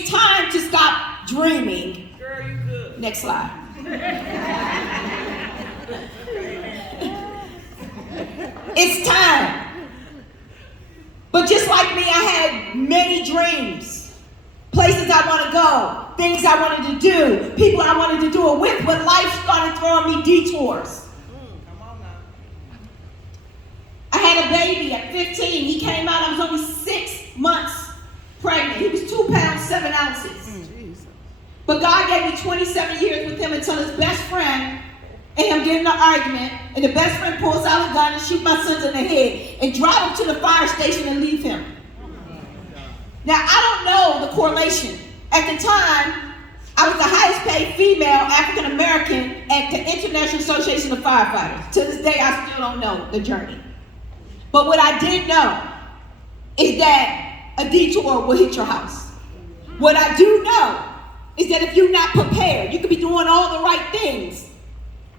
It's time to stop dreaming. Girl, you good. Next slide. It's time. But just like me, I had many dreams. Places I want to go. Things I wanted to do. People I wanted to do it with. But life started throwing me detours. Come on now. I had a baby at 15. He came out. I was only 6 months pregnant. He was 2 pounds, 7 ounces. But God gave me 27 years with him until his best friend and him getting in an argument. And the best friend pulls out a gun and shoots my sons in the head and drive him to the fire station and leave him. Now, I don't know the correlation. At the time, I was the highest paid female African American at the International Association of Firefighters. To this day, I still don't know the journey. But what I did know is that a detour will hit your house. What I do know is that if you're not prepared, you could be doing all the right things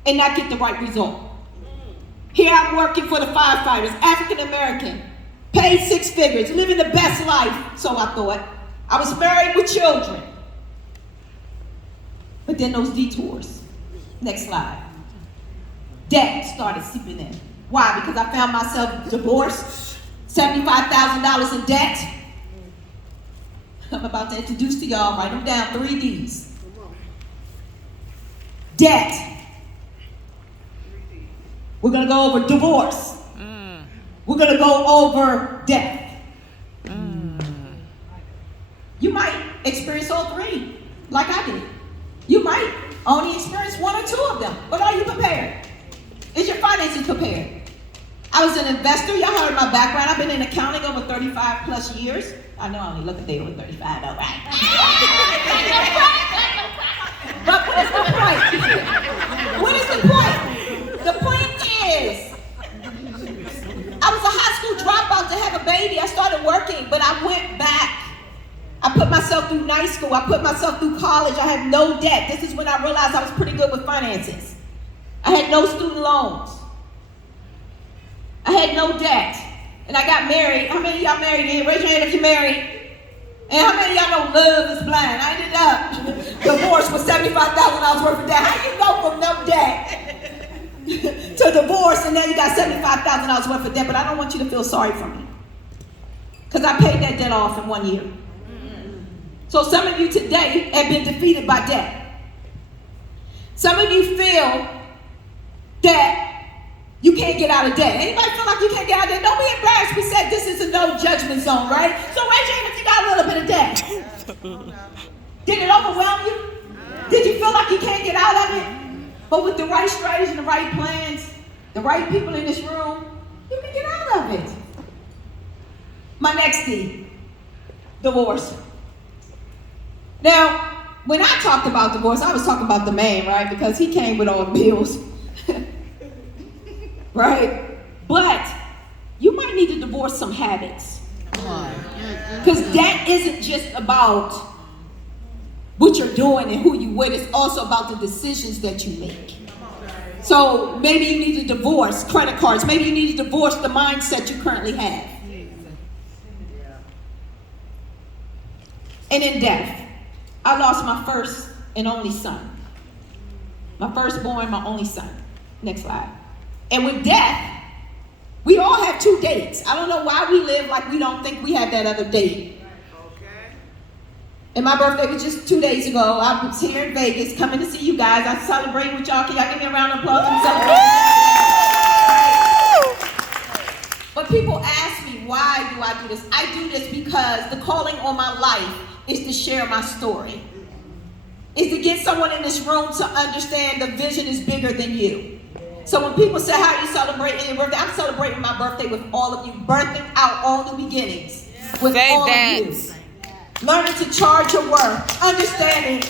and not get the right result. Here I'm working for the firefighters, African American, paid 6 figures, living the best life, so I thought. I was married with children. But then those detours. Next slide. Debt started seeping in. Why? Because I found myself divorced, $75,000 in debt. I'm about to introduce to y'all, write them down, 3 Ds. Debt. We're going to go over divorce. We're going to go over death. You might experience all 3, like I did. You might only experience 1 or 2 of them, but are you prepared? Is your finances prepared? I was an investor. Y'all heard my background. I've been in accounting over 35 plus years. I know I only look at they over 35 though, right? But what is the point? What is the point? The point is, I was a high school dropout to have a baby. I started working, but I went back. I put myself through night school. I put myself through college. I had no debt. This is when I realized I was pretty good with finances. I had no student loans. I had no debt. And I got married. How many of y'all married here? Raise your hand if you're married. And how many of y'all know love is blind? I ended up divorced with $75,000 worth of debt. How you go from no debt to divorce and now you got $75,000 worth of debt? But I don't want you to feel sorry for me. Because I paid that debt off in 1 year. So some of you today have been defeated by debt. Some of you feel that you can't get out of debt. Anybody feel like you can't get out of debt? Don't be embarrassed. We said this is a no judgment zone, right? So raise your hand if you got a little bit of debt. Did it overwhelm you? Did you feel like you can't get out of it? But with the right strategies and the right plans, the right people in this room, you can get out of it. My next D, divorce. Now, when I talked about divorce, I was talking about the man, right? Because he came with all the bills. Right? But you might need to divorce some habits. Because debt isn't just about what you're doing and who you with. It's also about the decisions that you make. So maybe you need to divorce credit cards. Maybe you need to divorce the mindset you currently have. And in death, I lost my first and only son. My firstborn, my only son. Next slide. And with death, we all have 2 dates. I don't know why we live like we don't think we have that other date. Okay. And my birthday was just 2 days ago. I was here in Vegas coming to see you guys. I celebrate with y'all. Can y'all give me a round of applause? But people ask me, why do I do this? I do this because the calling on my life is to share my story. Is to get someone in this room to understand the vision is bigger than you. So when people say, how are you celebrating your birthday? I'm celebrating my birthday with all of you, birthing out all new beginnings with all of you. Learning to charge your worth, understanding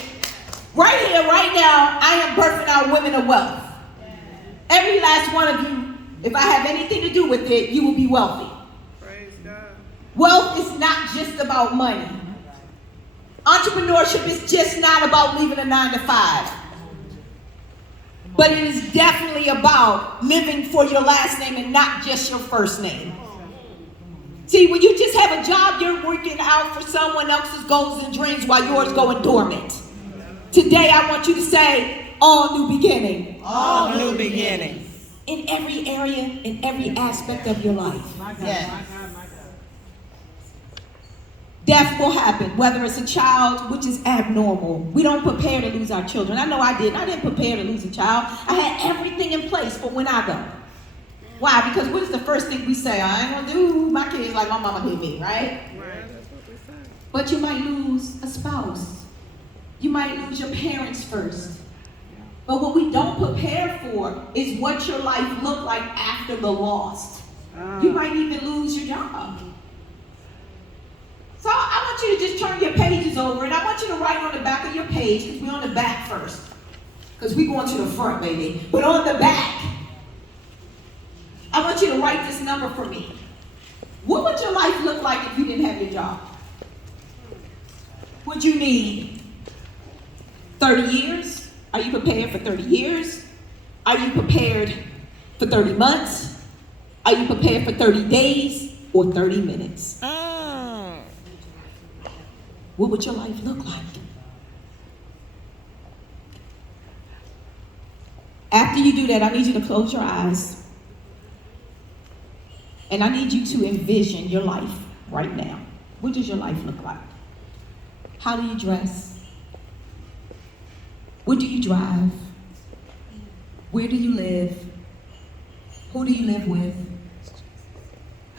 right here, right now, I am birthing out women of wealth. Every last one of you, if I have anything to do with it, you will be wealthy. Praise God. Wealth is not just about money. Entrepreneurship is just not about leaving a 9-to-5. But it is definitely about living for your last name and not just your first name. See, when you just have a job, you're working out for someone else's goals and dreams while yours going dormant. Today, I want you to say, all new beginning. All new beginning. In every area, in every aspect of your life. Yes. Death will happen, whether it's a child, which is abnormal. We don't prepare to lose our children. I know I didn't. I didn't prepare to lose a child. I had everything in place for when I go. Why? Because what is the first thing we say? I ain't gonna do my kids like my mama did me, right? But you might lose a spouse. You might lose your parents first. But what we don't prepare for is what your life looked like after the loss. You might even lose your job. So I want you to just turn your pages over, and I want you to write on the back of your page, because we're on the back first. Because we're going to the front, baby. But on the back, I want you to write this number for me. What would your life look like if you didn't have your job? Would you need 30 years? Are you prepared for 30 years? Are you prepared for 30 months? Are you prepared for 30 days or 30 minutes? What would your life look like? After you do that, I need you to close your eyes. And I need you to envision your life right now. What does your life look like? How do you dress? What do you drive? Where do you live? Who do you live with?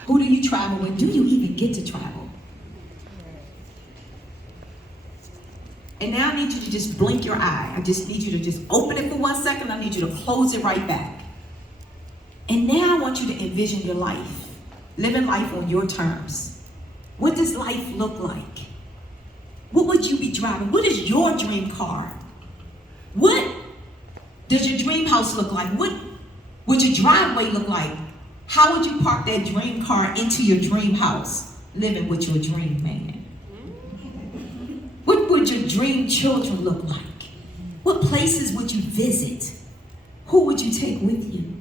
Who do you travel with? Do you even get to travel? And now I need you to just blink your eye. I just need you to just open it for 1 second. I need you to close it right back. And now I want you to envision your life. Living life on your terms. What does life look like? What would you be driving? What is your dream car? What does your dream house look like? What would your driveway look like? How would you park that dream car into your dream house, living with your dream man? What would your dream children look like? What places would you visit? Who would you take with you?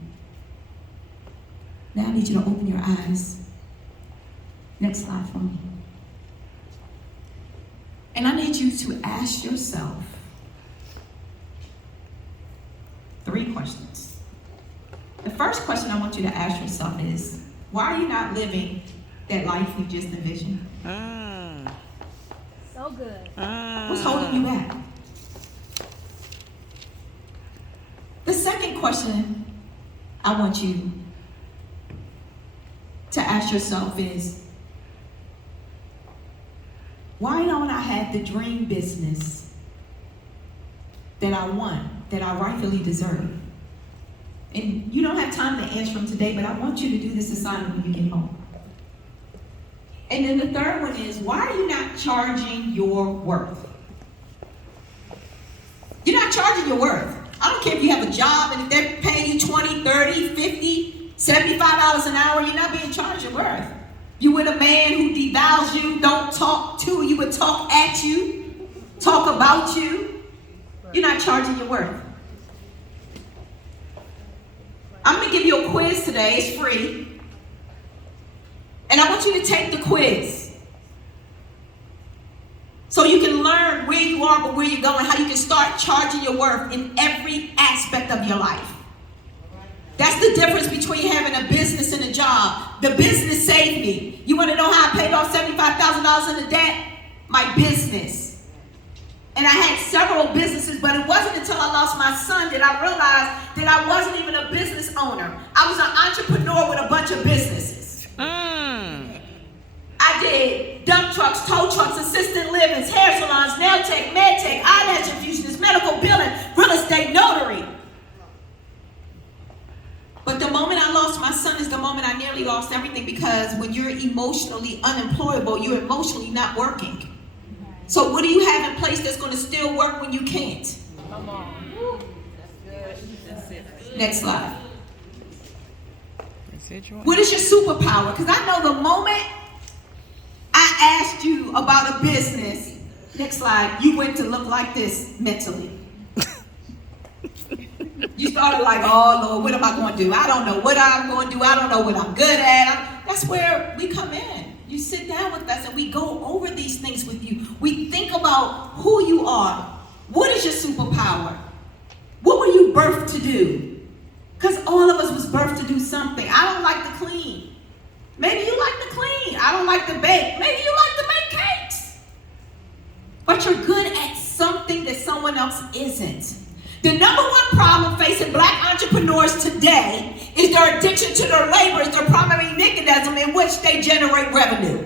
Now I need you to open your eyes. Next slide for me. And I need you to ask yourself 3 questions. The first question I want you to ask yourself is, why are you not living that life you just envisioned? So good. What's holding you back? The second question I want you to ask yourself is, why don't I have the dream business that I want, that I rightfully deserve? And you don't have time to answer them today, but I want you to do this assignment when you get home. And then the third one is, why are you not charging your worth? You're not charging your worth. I don't care if you have a job and if they're paying you $20, $30, $50, $75 an hour, you're not being charged your worth. You with a man who devalues you, don't talk to you, but talk at you, talk about you. You're not charging your worth. I'm going to give you a quiz today. It's free. And I want you to take the quiz so you can learn where you are, but where you're going, how you can start charging your worth in every aspect of your life. That's the difference between having a business and a job. The business saved me. You want to know how I paid off $75,000 in the debt? My business. And I had several businesses, but it wasn't until I lost my son that I realized that I wasn't even a business owner. I was an entrepreneur with a bunch of businesses. I did dump trucks, tow trucks, assisted livings, hair salons, nail tech, med tech, eyelash infusionist, medical billing, real estate, notary. But the moment I lost my son is the moment I nearly lost everything, because when you're emotionally unemployable, you're emotionally not working. So what do you have in place that's going to still work when you can't? Come on. That's it. Next slide. What is your superpower? Because I know the moment I asked you about a business, next slide, you went to look like this mentally. You started like, oh Lord, what am I going to do? I don't know what I'm going to do. I don't know what I'm good at. That's where we come in. You sit down with us and we go over these things with you. We think about who you are. What is your superpower? What were you birthed to do? Because all of us was birthed to do something. I don't like to clean. Maybe you like to clean. I don't like to bake. Maybe you like to make cakes. But you're good at something that someone else isn't. The number one problem facing black entrepreneurs today is their addiction to their labor, is their primary mechanism in which they generate revenue.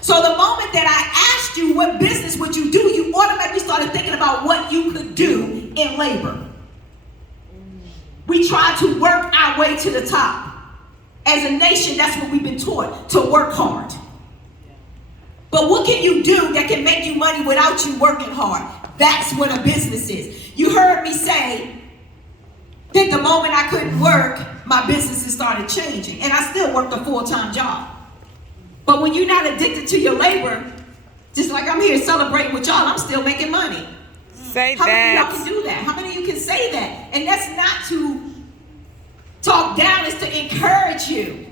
So the moment that I asked you what business would you do, you automatically started thinking about what you could do in labor. We try to work our way to the top. As a nation, that's what we've been taught, to work hard. But what can you do that can make you money without you working hard? That's what a business is. You heard me say that the moment I couldn't work, my businesses started changing. And I still worked a full-time job. But when you're not addicted to your labor, just like I'm here celebrating with y'all, I'm still making money. Say How many of that. y'all can do that? How many of you can say that? And that's not to talk down, it's to encourage you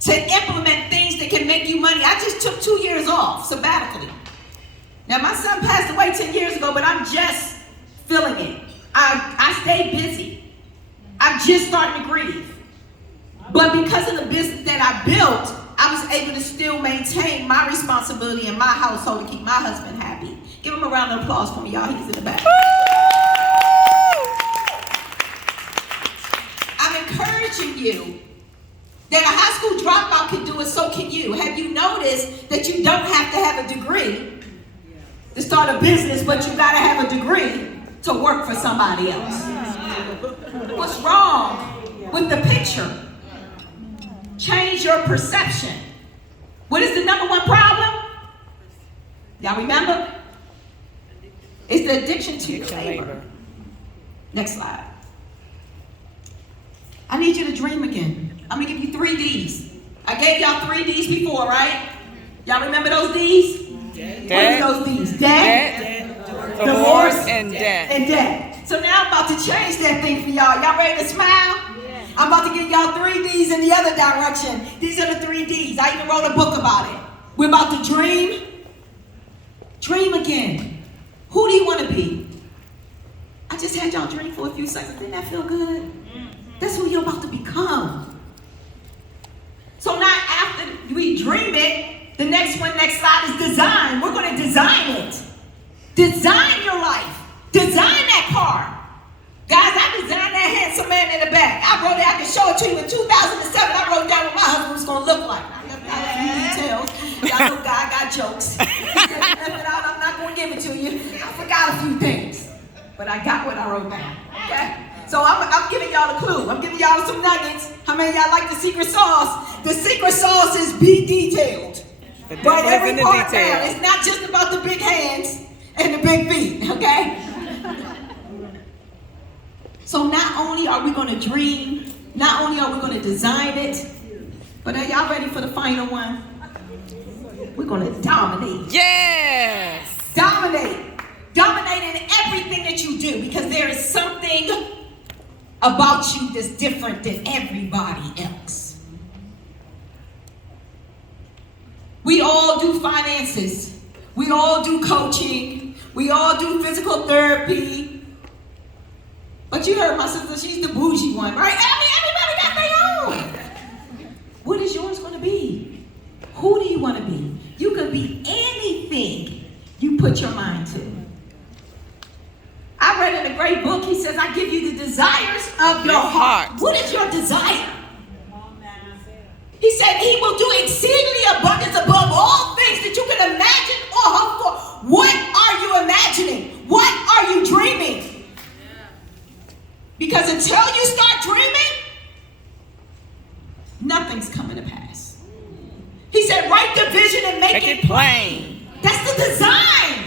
to implement things that can make you money. I just took 2 years off sabbatically. Now my son passed away 10 years ago, but I'm just feeling it. I stayed busy. I'm just starting to grieve. But because of the business that I built, I was able to still maintain my responsibility in my household to keep my husband happy. Give him a round of applause for me, y'all. He's in the back. I'm encouraging you that a high school dropout can do it, so can you. Have you noticed that you don't have to have a degree to start a business, but you gotta have a degree to work for somebody else? What's wrong with the picture? Change your perception. What is the number one problem? Y'all remember? It's the addiction to your labor. Next slide. I need you to dream again. I'm gonna give you 3 D's. I gave y'all 3 D's before, right? Y'all remember those D's? What is those D's? Debt, Divorce, and death. and debt. So now I'm about to change that thing for y'all. Y'all ready to smile? I'm about to give y'all 3 D's in the other direction. These are the 3 D's. I even wrote a book about it. We're about to dream. Dream again. Who do you want to be? I just had y'all dream for a few seconds. Didn't that feel good? That's who you're about to become. So now after we dream it, the next slide is design. We're going to design it. Design your life. Design that car. Guys, I designed that handsome man in the back. I wrote it, I can show it to you. In 2007, I wrote down what my husband was going to look like. I left out a few details. Y'all know God got jokes. He said, left it out, I'm not going to give it to you. I forgot a few things. But I got what I wrote down, okay? So I'm giving y'all a clue. I'm giving y'all some nuggets. How many of y'all like the secret sauce? The secret sauce is be detailed. Write every part down. It's not just about the big hands and the big feet, okay? So not only are we going to dream, not only are we going to design it, but are y'all ready for the final one? We're going to dominate. Yes. Dominate. Dominate in everything that you do, because there is something about you that's different than everybody else. We all do finances. We all do coaching. We all do physical therapy. But you heard my sister, she's the bougie one, right? Everybody got their own. What is yours going to be? Who do you want to be? You could be anything you put your mind to. I read in a great book, he says, I give you the desires of your heart. What is your desire? He said he will do exceedingly abundance above all things that you can imagine or hope for. What are you imagining? What are you dreaming? Because until you start dreaming, nothing's coming to pass. He said, write the vision and make it plain. That's the design.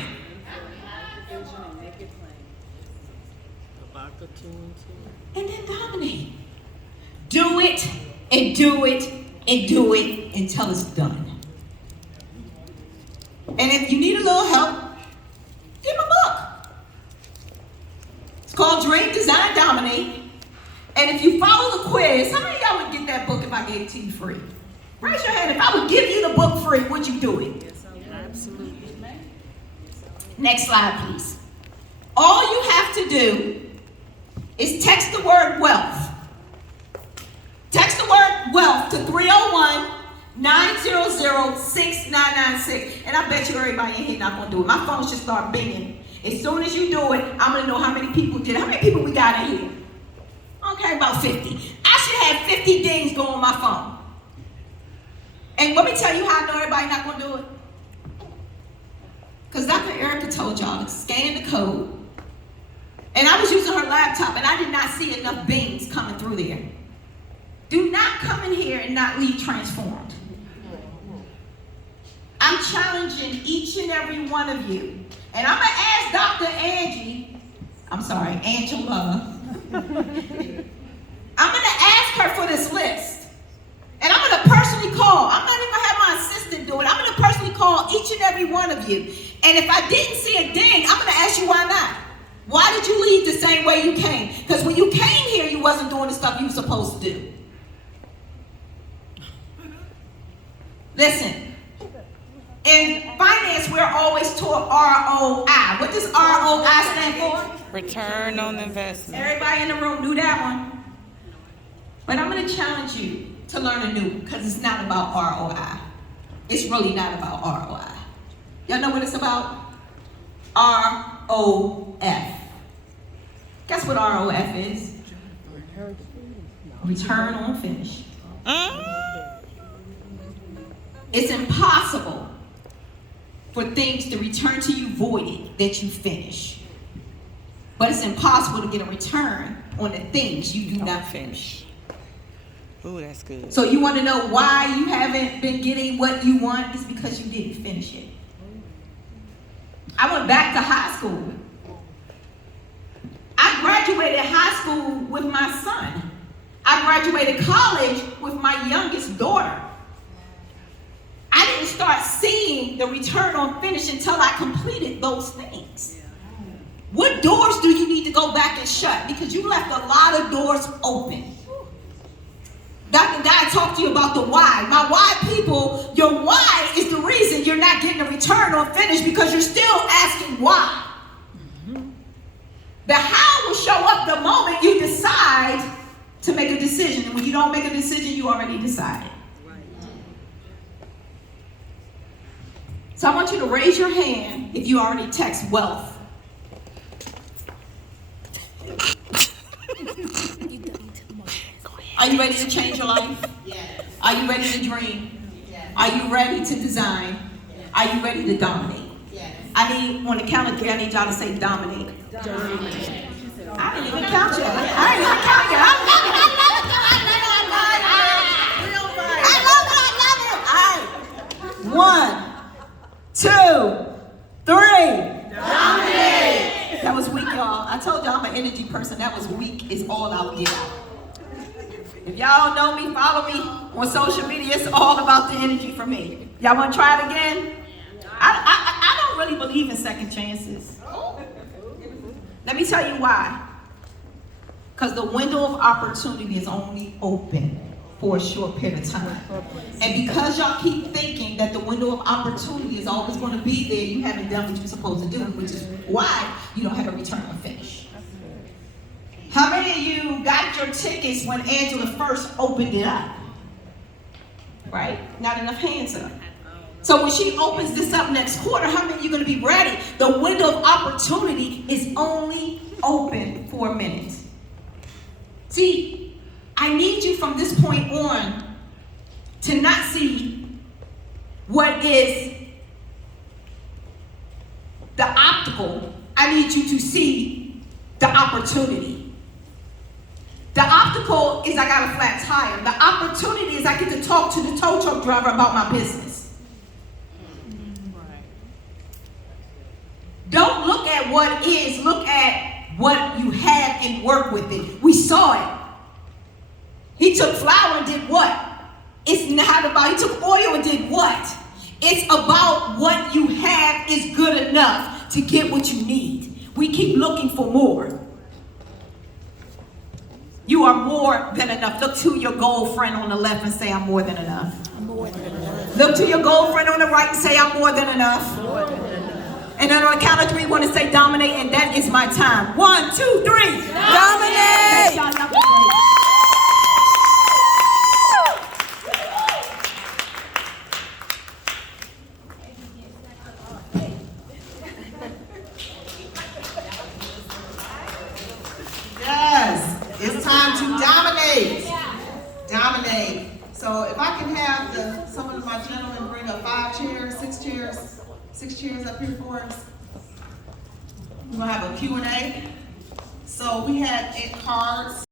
And then dominate. Do it and do it and do it until it's done. And if you need a little help, give him a book. It's called Dream, Design, Dominate. And if you follow the quiz, how many of y'all would get that book if I gave it to you free? Raise your hand. If I would give you the book free, would you do it? Yes, absolutely. Next slide, please. All you have to do is text the word wealth. Text the word wealth to 301-900-6996. And I bet you everybody in here not going to do it. My phone should start binging. As soon as you do it, I'm going to know how many people did it. How many people we got in here? Okay, about 50. I should have 50 dings go on my phone. And let me tell you how I know everybody not going to do it. Because Dr. Erica told y'all to scan the code. And I was using her laptop, and I did not see enough bings coming through there. Do not come in here and not leave transformed. I'm challenging each and every one of you. And I'm going to ask Dr. Angela. I'm going to ask her for this list. And I'm going to personally call. I'm not even going to have my assistant do it. I'm going to personally call each and every one of you. And if I didn't see a ding, I'm going to ask you why not. Why did you leave the same way you came? Because when you came here, you wasn't doing the stuff you were supposed to do. Listen, in finance, we're always taught ROI. What does ROI stand for? Return on investment. Everybody in the room knew that one. But I'm going to challenge you to learn anew, because it's not about ROI. It's really not about ROI. Y'all know what it's about? ROF. Guess what ROF is? Return on finish. It's impossible for things to return to you voided that you finish. But it's impossible to get a return on the things you do not finish. Ooh, that's good. So you want to know why you haven't been getting what you want? It's because you didn't finish it. I went back to high school. I graduated high school with my son. I graduated college with my youngest daughter. I didn't start seeing the return on finish until I completed those things. What doors do you need to go back and shut? Because you left a lot of doors open. Dr. Guy talked to you about the why. My why, people, your why is the reason you're not getting a return on finish, because you're still asking why. The how will show up the moment you decide to make a decision. And when you don't make a decision, you already decided. So I want you to raise your hand if you already text wealth. Are you ready to change your life? Yes. Are you ready to dream? Yes. Are you ready to design? Yes. Are you ready to dominate? Yes. I need, on the count of three, I need y'all to say dominate. I didn't even count you. I didn't even count you. I love it. 1, 2, 3. Dominate. That was weak, y'all. I told y'all I'm an energy person. That was weak is all I'll give out. If y'all know me, follow me on social media. It's all about the energy for me. Y'all want to try it again? I don't really believe in second chances. Let me tell you why. Because the window of opportunity is only open for a short period of time. And because y'all keep thinking that the window of opportunity is always going to be there, you haven't done what you're supposed to do, which is why you don't have a return on finish. How many of you got your tickets when Angela first opened it up? Right? Not enough hands up. So when she opens this up next quarter, how many of you are going to be ready? The window of opportunity is only open for a minute. See, I need you from this point on to not see what is the obstacle. I need you to see the opportunity. The obstacle is I got a flat tire. The opportunity is I get to talk to the tow truck driver about my business. Don't look at what is, look at what you have and work with it. We saw it. He took flour and did what? It's not about, he took oil and did what? It's about what you have is good enough to get what you need. We keep looking for more. You are more than enough. Look to your goal friend on the left and say, I'm more than enough. Look to your girlfriend on the right and say, I'm more than enough. And then on the count of 3, we want to say dominate, and that is my time. 1, 2, 3. Dominate! Y'all be great. Yes, it's time to dominate. Dominate. So if I can have some of my gentlemen bring up 5 chairs, 6 chairs, 6 chairs up here for us. We're gonna have a Q&A. So we had 8 cards.